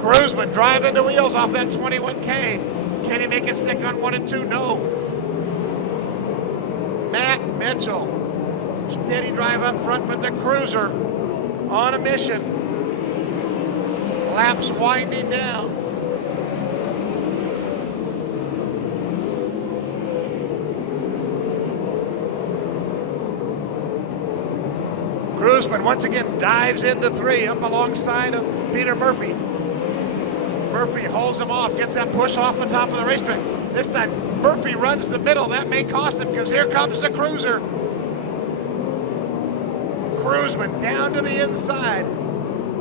Kruzman driving the wheels off that 21K. Can he make it stick on 1 and 2? No. Matt Mitchell, steady drive up front, but the cruiser on a mission. Laps winding down. Kruzman once again dives into 3 up alongside of Peter Murphy. Murphy holds him off, gets that push off the top of the racetrack. This time Murphy runs the middle. That may cost him because here comes the cruiser. Kruzman down to the inside.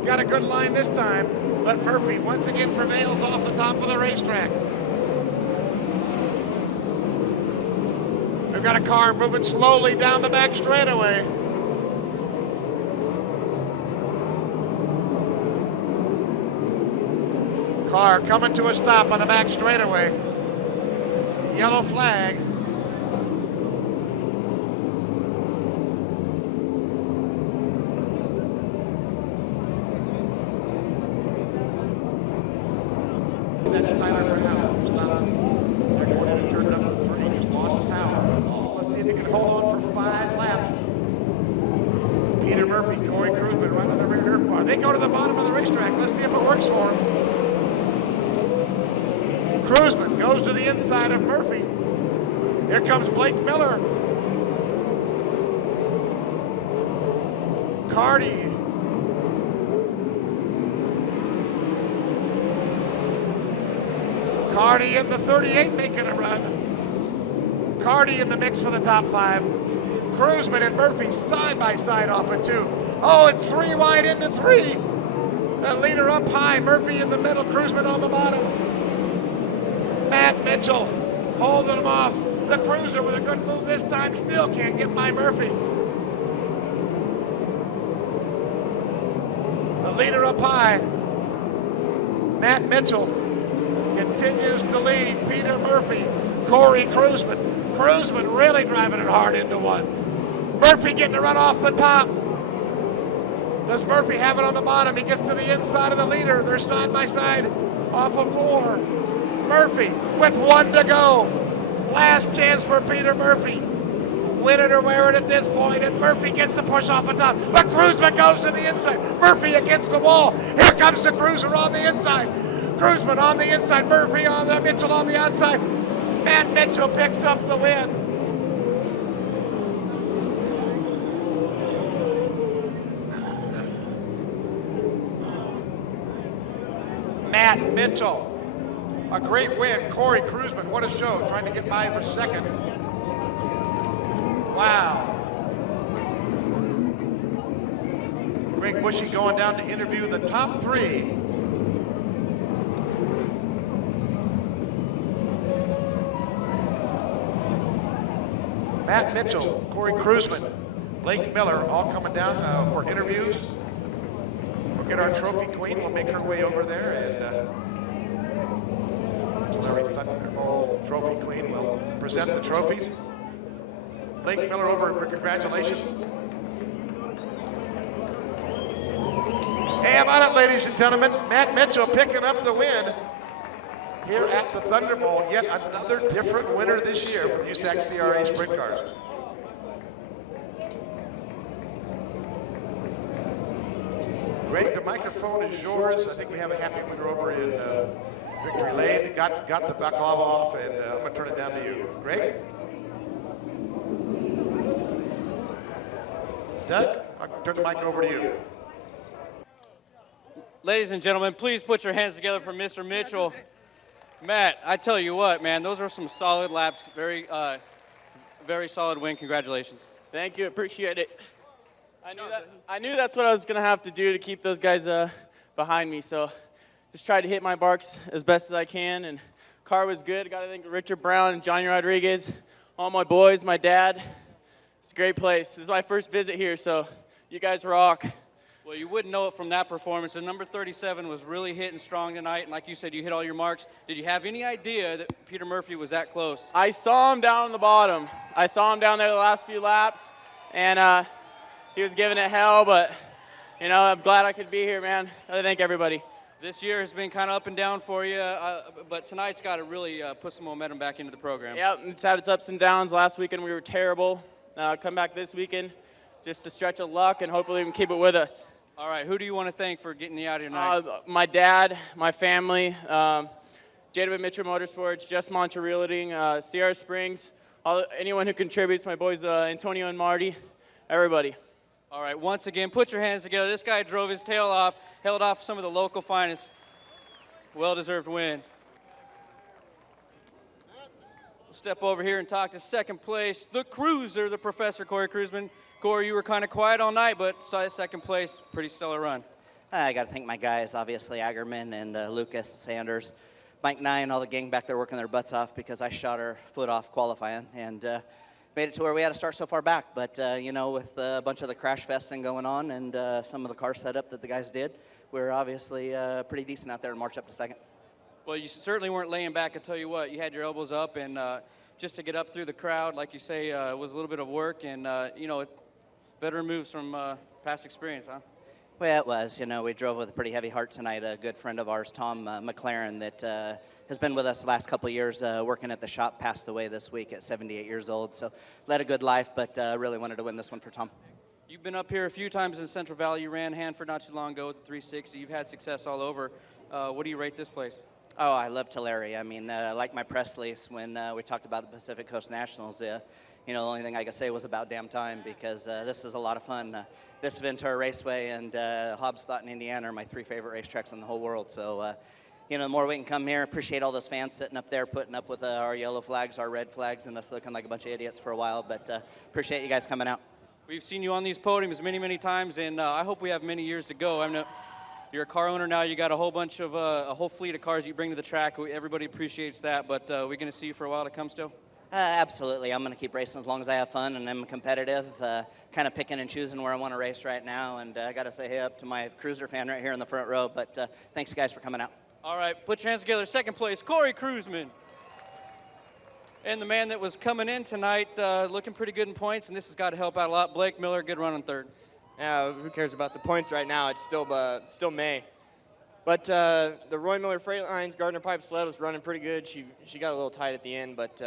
Got a good line this time, but Murphy once again prevails off the top of the racetrack. We've got a car moving slowly down the back straightaway. Car coming to a stop on the back straightaway. Yellow flag. That's Tyler Brown. Who's not, they're going into turn number 3. Just lost power. Oh, let's see if he can hold on for 5 laps. Peter Murphy, Corey Kruzman right on the rear Nerf bar. They go to the bottom of the racetrack. Let's see if it works for him. Kruzman goes to the inside of Murphy. Here comes Blake Miller. Cardi. Cardi in the 38 making a run. Cardi in the mix for the top 5. Kruzman and Murphy side by side off of 2. Oh, it's 3 wide into 3. The leader up high, Murphy in the middle, Kruzman on the bottom. Matt Mitchell holding him off. The cruiser with a good move this time still can't get by Murphy. The leader up high. Matt Mitchell continues to lead Peter Murphy. Corey Kruzman. Kruzman really driving it hard into 1. Murphy getting to run off the top. Does Murphy have it on the bottom? He gets to the inside of the leader. They're side by side off of 4. Murphy with 1 to go. Last chance for Peter Murphy. Win it or wear it at this point, and Murphy gets the push off the top. But Kruzman goes to the inside. Murphy against the wall. Here comes the cruiser on the inside. Kruzman on the inside. Murphy on the Mitchell on the outside. Matt Mitchell picks up the win. Matt Mitchell. A great win. Corey Kruzman, what a show, trying to get by for second. Wow. Greg Bushy going down to interview the top 3. Matt Mitchell, Corey Kruzman, Blake Miller, all coming down for interviews. We'll get our trophy queen. We'll make her way over there, and Tulare Thunderbowl trophy queen will present the trophies. Blake Miller over, congratulations. Hey, how about it, ladies and gentlemen? Matt Mitchell picking up the win here at the Thunderbowl. Yet another different winner this year for the USAC CRA sprint cars. Greg, the microphone is yours. I think we have a happy winner over in Victory Lane. Got the baklava off, and I'm going to turn it down to you. Greg? Doug, I'll turn the mic over to you. Ladies and gentlemen, please put your hands together for Mr. Mitchell. Matt, I tell you what, man, those are some solid laps. Very, very solid win. Congratulations. Thank you. Appreciate it. I knew that's what I was going to have to do to keep those guys behind me. So just tried to hit my marks as best as I can. And car was good. Got to thank Richard Brown and Johnny Rodriguez, all my boys, my dad. It's a great place. This is my first visit here, so you guys rock. Well, you wouldn't know it from that performance. The number 37 was really hitting strong tonight, and like you said, you hit all your marks. Did you have any idea that Peter Murphy was that close? I saw him down on the bottom. I saw him down there the last few laps, and he was giving it hell, but, you know, I'm glad I could be here, man. I thank everybody. This year has been kind of up and down for you, but tonight's got to really put some momentum back into the program. Yep, it's had its ups and downs. Last weekend we were terrible. Come back this weekend, just a stretch of luck, and hopefully we can keep it with us. All right, who do you want to thank for getting you out here tonight? My dad, my family, Jada Mitchell Motorsports, Just Monter Realting, Sierra Springs, anyone who contributes, my boys Antonio and Marty, everybody. All right, once again, put your hands together. This guy drove his tail off, held off some of the local finest. Well-deserved win. We'll step over here and talk to second place, the cruiser, the Professor Corey Kruzman. Corey, you were kind of quiet all night, but second place, pretty stellar run. I got to thank my guys, obviously Agerman and Lucas Sanders, Mike Nye, and all the gang back there working their butts off because I shot our foot off qualifying and made it to where we had to start so far back. But, you know, with a bunch of the crash festing going on and some of the car setup that the guys did, we were obviously pretty decent out there and marched up to second. Well, you certainly weren't laying back. I tell you what, you had your elbows up, and just to get up through the crowd, like you say, was a little bit of work, and, you know, veteran moves from past experience, huh? Well, it was. You know, we drove with a pretty heavy heart tonight. A good friend of ours, Tom McLaren, that has been with us the last couple of years working at the shop, passed away this week at 78 years old. So led a good life, but really wanted to win this one for Tom. You've been up here a few times in Central Valley. You ran Hanford not too long ago with the 360. You've had success all over. What do you rate this place? Oh, I love Tulare. I mean, like my press release when we talked about the Pacific Coast Nationals, you know, the only thing I could say was about damn time because this is a lot of fun. This Ventura Raceway and Hobbs-Stoughton, Indiana are my three favorite racetracks in the whole world. So, you know, the more we can come here, appreciate all those fans sitting up there, putting up with our yellow flags, our red flags, and us looking like a bunch of idiots for a while. But appreciate you guys coming out. We've seen you on these podiums many, many times, and I hope we have many years to go. I mean, you're a car owner now. You got a whole bunch of a whole fleet of cars you bring to the track. Everybody appreciates that. But we're going to see you for a while to come still. Absolutely. I'm going to keep racing as long as I have fun and I'm competitive, kind of picking and choosing where I want to race right now. And I got to say hey up to my cruiser fan right here in the front row. But thanks, guys, for coming out. All right. Put your hands together. Second place, Corey Kruzman. And the man that was coming in tonight looking pretty good in points, and this has got to help out a lot. Blake Miller, good run on third. Yeah, who cares about the points right now? It's still May. But the Roy Miller Freightlines Gardner Pipe sled was running pretty good. She got a little tight at the end, but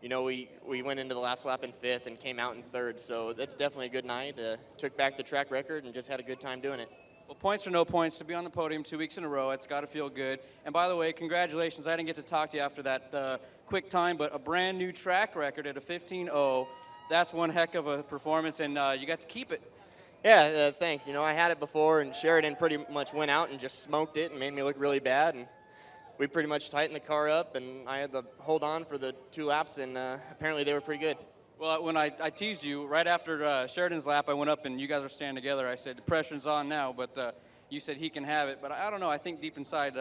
you know, we went into the last lap in fifth and came out in third, so that's definitely a good night. Took back the track record and just had a good time doing it. Well, points or no points, to be on the podium 2 weeks in a row, it's got to feel good. And by the way, congratulations. I didn't get to talk to you after that quick time, but a brand new track record at a 15.0. That's one heck of a performance, and you got to keep it. Yeah, thanks. You know, I had it before, and Sheridan pretty much went out and just smoked it and made me look really bad. And we pretty much tightened the car up, and I had to hold on for the 2 laps, and apparently they were pretty good. Well, when I teased you, right after Sheridan's lap, I went up and you guys were standing together. I said, the pressure's on now, but you said he can have it. But I don't know. I think deep inside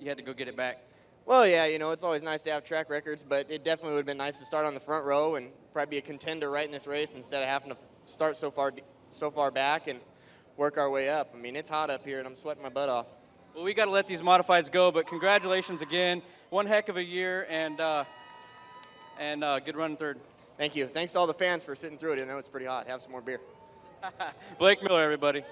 you had to go get it back. Well, yeah, you know, it's always nice to have track records, but it definitely would have been nice to start on the front row and probably be a contender right in this race instead of having to start so far back and work our way up. I mean, it's hot up here, and I'm sweating my butt off. Well, we got to let these modifieds go, but congratulations again. One heck of a year, and good run third. Thank you. Thanks to all the fans for sitting through it. I know it's pretty hot. Have some more beer. Blake Miller, everybody.